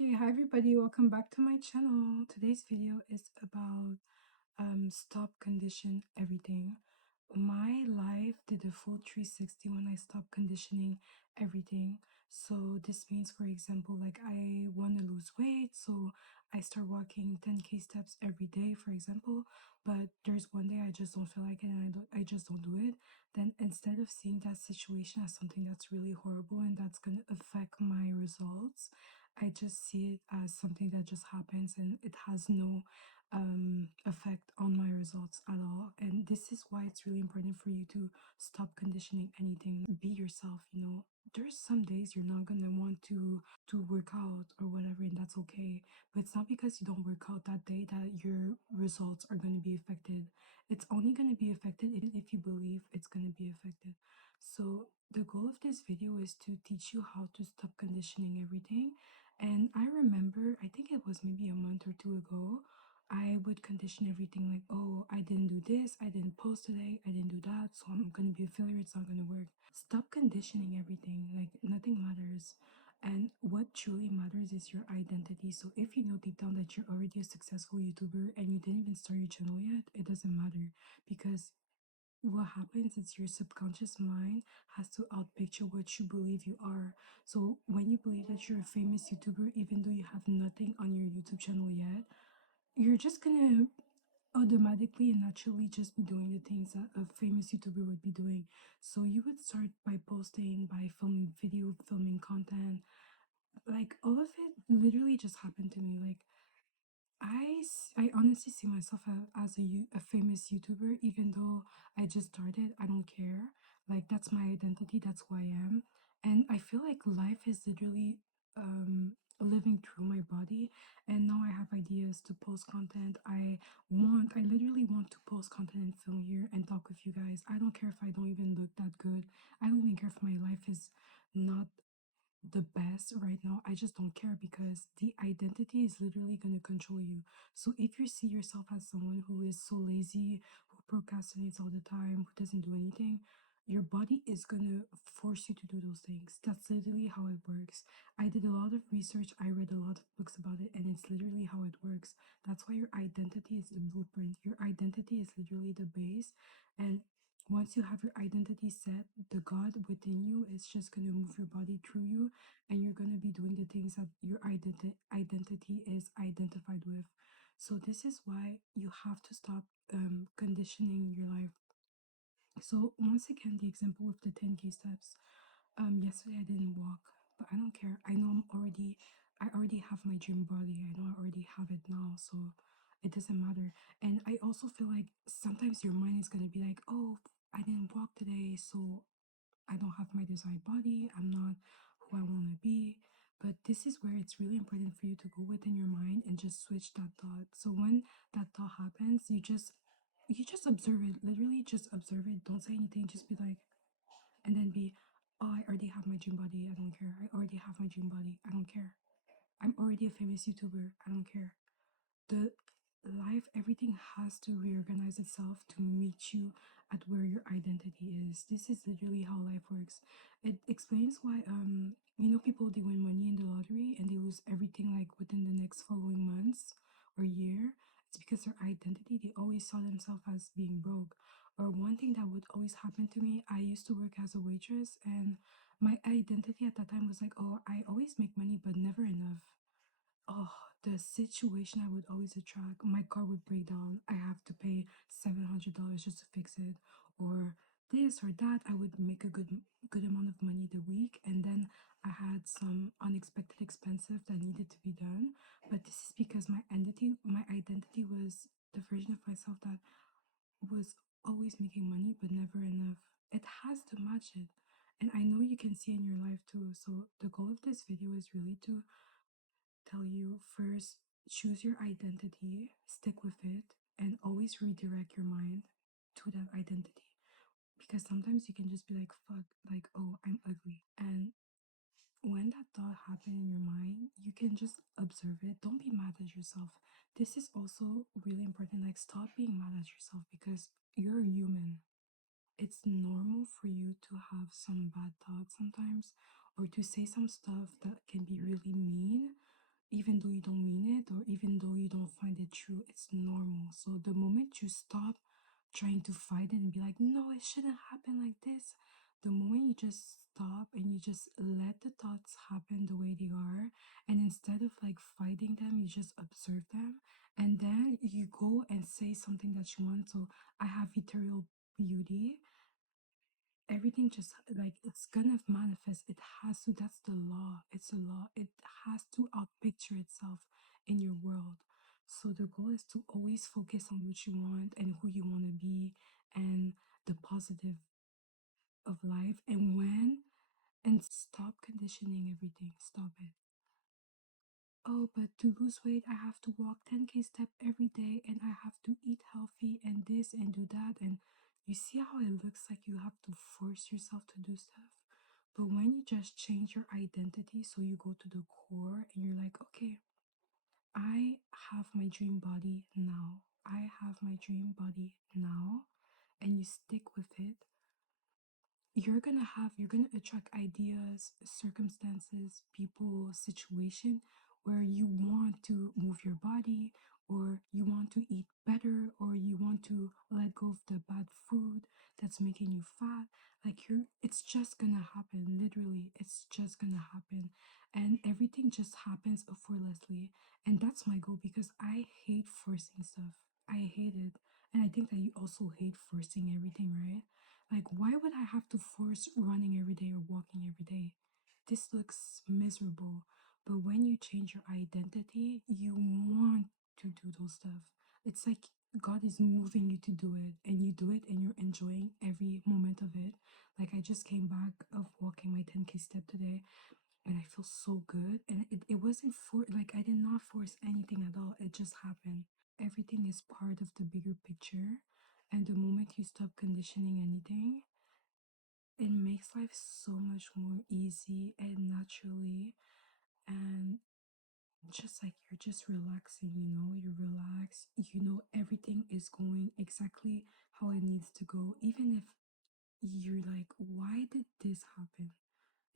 Okay, hi everybody, welcome back to my channel. Today's video is about stop condition everything. My life did a full 360 when I stopped conditioning everything. So this means, for example, like I want to lose weight, so I start walking 10k steps every day, for example. But there's one day I just don't feel like it, and I just don't do it. Then instead of seeing that situation as something that's really horrible and that's gonna affect my results, I just see it as something that just happens and it has no effect on my results at all. And this is why it's really important for you to stop conditioning anything. Be yourself, you know. There's some days you're not gonna want to work out or whatever, and that's okay. But it's not because you don't work out that day that your results are gonna be affected. It's only gonna be affected if you believe it's gonna be affected. So the goal of this video is to teach you how to stop conditioning everything. And I remember, I think it was maybe a month or two ago, I would condition everything like, oh, I didn't do this, I didn't post today, I didn't do that, so I'm gonna be a failure, it's not gonna work. Stop conditioning everything, like nothing matters. And what truly matters is your identity. So if you know deep down that you're already a successful YouTuber and you didn't even start your channel yet, it doesn't matter because what happens is your subconscious mind has to outpicture what you believe you are. So when you believe that you're a famous YouTuber, even though you have nothing on your YouTube channel yet, you're just gonna automatically and naturally just be doing the things that a famous YouTuber would be doing. So you would start by posting, by filming video, filming content. Like all of it literally just happened to me. Like I honestly see myself as a famous YouTuber, even though I just started. I don't care. Like that's my identity. That's who I am, and I feel like life is literally living through my body. And now I have ideas to post content. I literally want to post content and film here and talk with you guys. I don't care if I don't even look that good. I don't even care if my life is not the best right now. I just don't care because the identity is literally going to control you. So if you see yourself as someone who is so lazy, who procrastinates all the time, who doesn't do anything, your body is going to force you to do those things. That's literally how it works. I did a lot of research, I read a lot of books about it, and it's literally how it works. That's why your identity is the blueprint. Your identity is literally the base, and once you have your identity set, the God within you is just going to move your body through you, and you're going to be doing the things that your identity is identified with. So, this is why you have to stop conditioning your life. So, once again, the example with the 10k steps. Yesterday I didn't walk, but I don't care. I already have my gym body. I know I already have it now, so it doesn't matter. And I also feel like sometimes your mind is gonna be like, oh, I didn't walk today, so I don't have my desired body. I'm not who I want to be. But this is where it's really important for you to go within your mind and just switch that thought. So when that thought happens, you just observe it. Literally just observe it. Don't say anything. Just be like, and then be, oh, I already have my gym body. I don't care. I already have my gym body. I don't care. I'm already a famous YouTuber. I don't care. The life, everything has to reorganize itself to meet you at where your identity is. This is literally how life works. It explains why people they win money in the lottery and they lose everything like within the next following months or year. It's because their identity, they always saw themselves as being broke. Or one thing that would always happen to me, I used to work as a waitress, and my identity at that time was like, oh, I always make money but never enough. Oh, the situation I would always attract. My car would break down. I have to pay $700 just to fix it, or this or that. I would make a good amount of money the week, and then I had some unexpected expenses that needed to be done. But this is because my identity was the version of myself that was always making money but never enough. It has to match it. And I know you can see in your life too. So the goal of this video is really to tell you first, choose your identity, stick with it, and always redirect your mind to that identity. Because sometimes you can just be like, fuck, like, oh, I'm ugly. And when that thought happens in your mind, you can just observe it. Don't be mad at yourself. This is also really important. Like, stop being mad at yourself because you're human. It's normal for you to have some bad thoughts sometimes or to say some stuff that can be really mean. even though you don't mean it or even though you don't find it true, it's normal. So the moment you stop trying to fight it and be like, no, it shouldn't happen like this, the moment you just stop and you just let the thoughts happen the way they are, and instead of like fighting them, you just observe them, and then you go and say something that you want. So I have ethereal beauty, everything just like it's gonna manifest. It has to. That's the law. It's a law. It has to outpicture itself in your world. So the goal is to always focus on what you want and who you want to be and the positive of life. And when and stop conditioning everything. Stop it. Oh, but to lose weight, I have to walk 10K step every day and I have to eat healthy and this and do that. And you see how it looks like you have to force yourself to do stuff. But when you just change your identity, so you go to the core and you're like, okay, I have my dream body now. I have my dream body now. And you stick with it, you're gonna attract ideas, circumstances, people, situation where you want to move your body, or you want to eat better, or you want to let go of the bad food that's making you fat. Like it's just gonna happen. Literally, it's just gonna happen. And everything just happens effortlessly. And that's my goal because I hate forcing stuff. I hate it. And I think that you also hate forcing everything, right? Like, why would I have to force running every day or walking every day? This looks miserable. But when you change your identity, you want to do those stuff. It's like God is moving you to do it, and you do it, and you're enjoying every moment of it. Like, I just came back of walking my 10K step today, and I feel so good. And it wasn't for, like, I did not force anything at all. It just happened. Everything is part of the bigger picture. And the moment you stop conditioning anything, it makes life so much more easy and naturally. And just like you're just relaxing, you relax, everything is going exactly how it needs to go. Even if you're like, why did this happen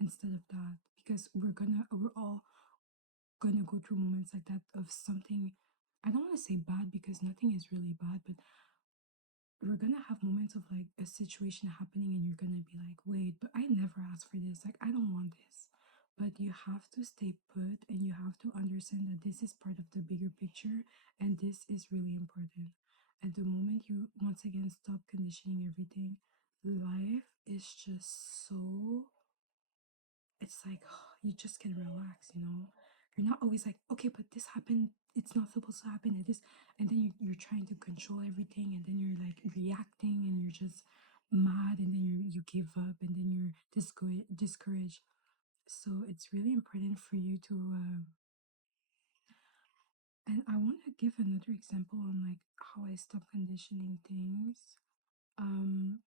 instead of that? Because we're all gonna go through moments like that of something. I don't want to say bad because nothing is really bad, but we're gonna have moments of like a situation happening and you're gonna be like, wait, but I never asked for this. Like, I don't want this. But you have to stay put and you have to understand that this is part of the bigger picture and this is really important. And the moment you once again stop conditioning everything, life is just so, it's like you just can relax. You're not always like, okay, but this happened, it's not supposed to happen, and this, and then you're trying to control everything, and then you're like reacting and you're just mad, and then you give up, and then you're discouraged. So it's really important for you to and I want to give another example on like how I stop conditioning things. um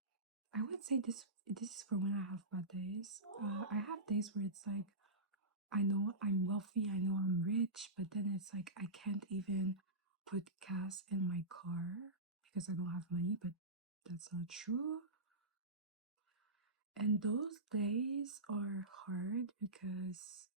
I would say this is for when I have bad days. I have days where it's like, I know I'm wealthy, I know I'm rich, but then it's like I can't even put gas in my car because I don't have money, but that's not true. And those days are hard because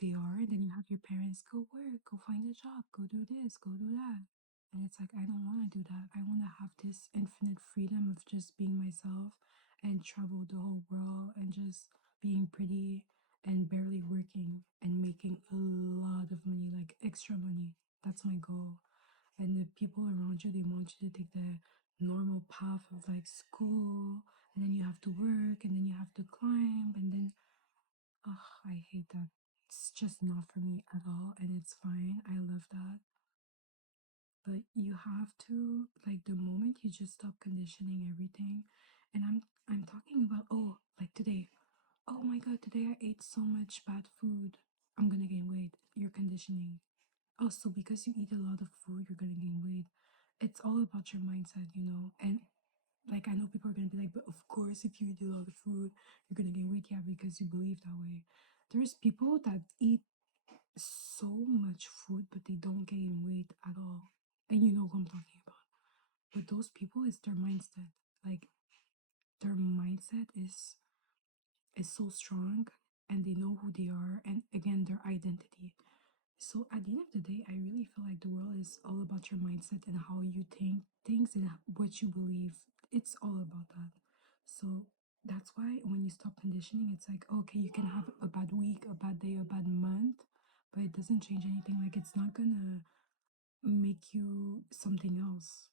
they are. And then you have your parents go work, go find a job, go do this, go do that. And it's like, I don't want to do that. I want to have this infinite freedom of just being myself and travel the whole world and just being pretty and barely working and making a lot of money, like extra money. That's my goal. And the people around you, they want you to take the normal path of like school, and then you have to work, and then you have to climb, and then ugh, I hate that. It's just not for me at all, and it's fine. I love that. But you have to, like, the moment you just stop conditioning everything, and I'm talking about, oh, like today. Oh my god, today I ate so much bad food. I'm gonna gain weight. You're conditioning. Oh, so because you eat a lot of food, you're gonna gain weight. It's all about your mindset. And like, I know people are gonna be like, but of course, if you eat a lot of food, you're gonna gain weight. Yeah, because you believe that way. There's people that eat so much food, but they don't gain weight at all. And you know who I'm talking about. But those people, it's their mindset. Like, their mindset is so strong. and they know who they are, and again, their identity. So at the end of the day, I really feel like the world is all about your mindset and how you think things and what you believe. It's all about that. So that's why when you stop conditioning, it's like, okay, you can have a bad week, a bad day, a bad month, but it doesn't change anything. Like, it's not gonna make you something else.